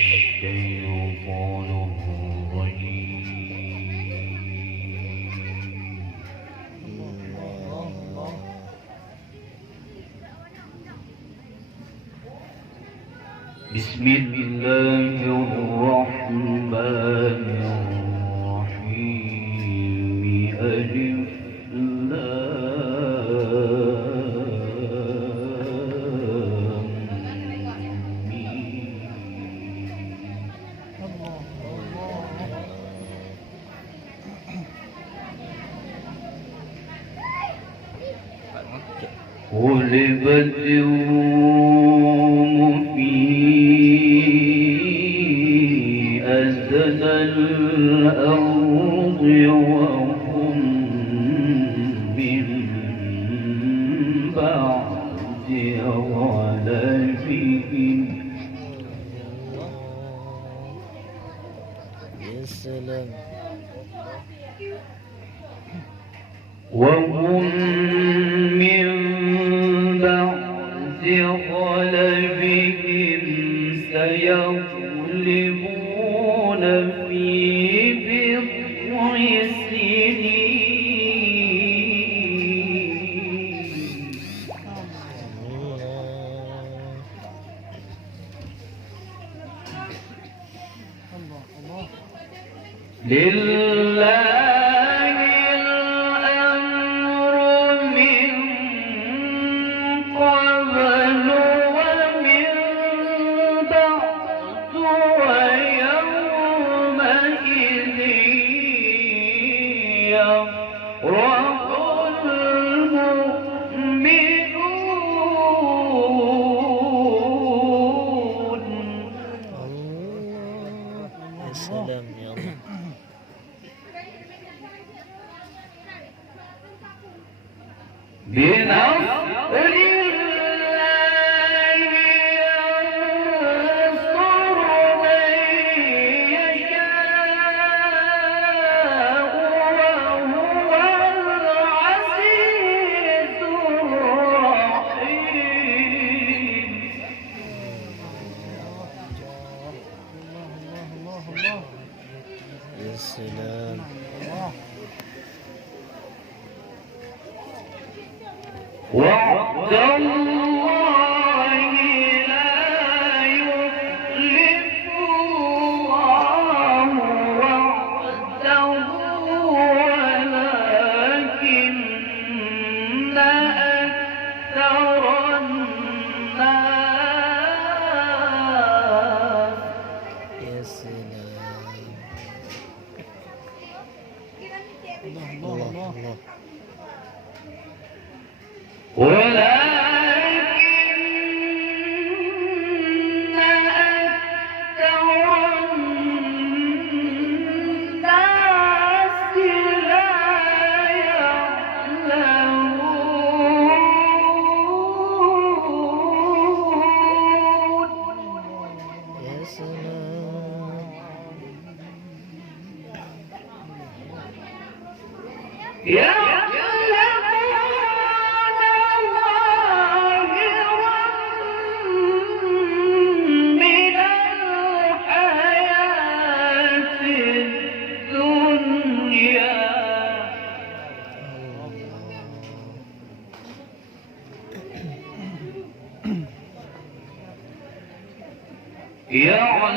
الشيطان الرجيم. بسم الله الرحمن الرحيم. ألف غلبت الروم في أدنى الأرض وهم من بعد غلبهم وهم من بعد غلبهم سيغلبون في بضع سنين. لله سلام يا الله. بنصر الله ينصر من يشاء وهو العزيز الرحيم. يا سلام. وعد الله لا يخلف الله وعده ولكن أكثر الناس. يا سلام. الله الله. ولكن أكثر الناس لا يعلمون. يا سلام.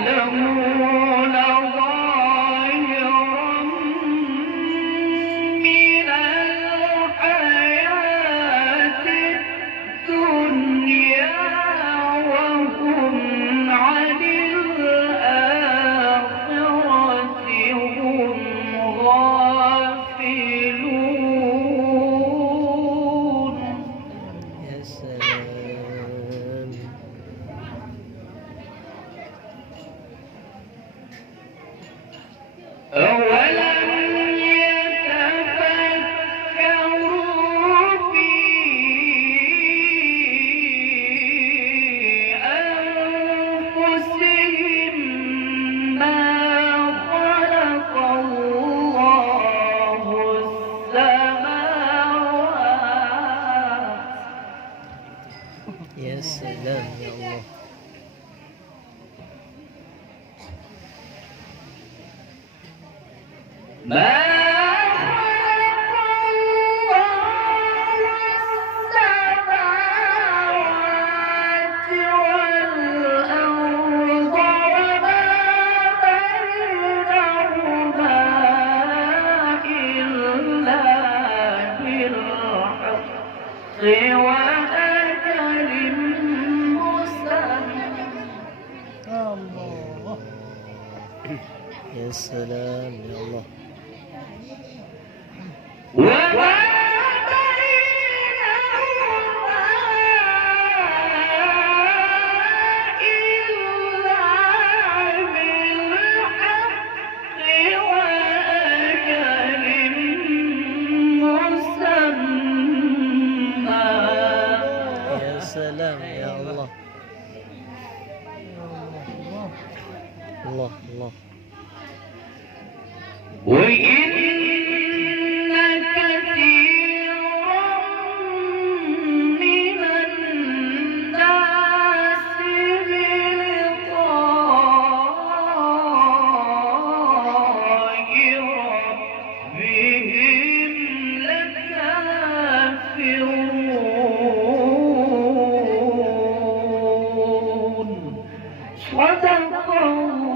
يعلمون ظاهرا من الحياة الدنيا وهم عن الآخرة هم غافلون. يا سلام. ما خلق الله السماوات والأرض وما بينهما إلا بالحق وأجل مسمى. الله يا سلام يا الله وما بينهما إلا بالحق وأجل مسمى. يا سلام يا الله الله الله وإن كثيرا من الناس بلقاء ربهم لكافرون. صدق الله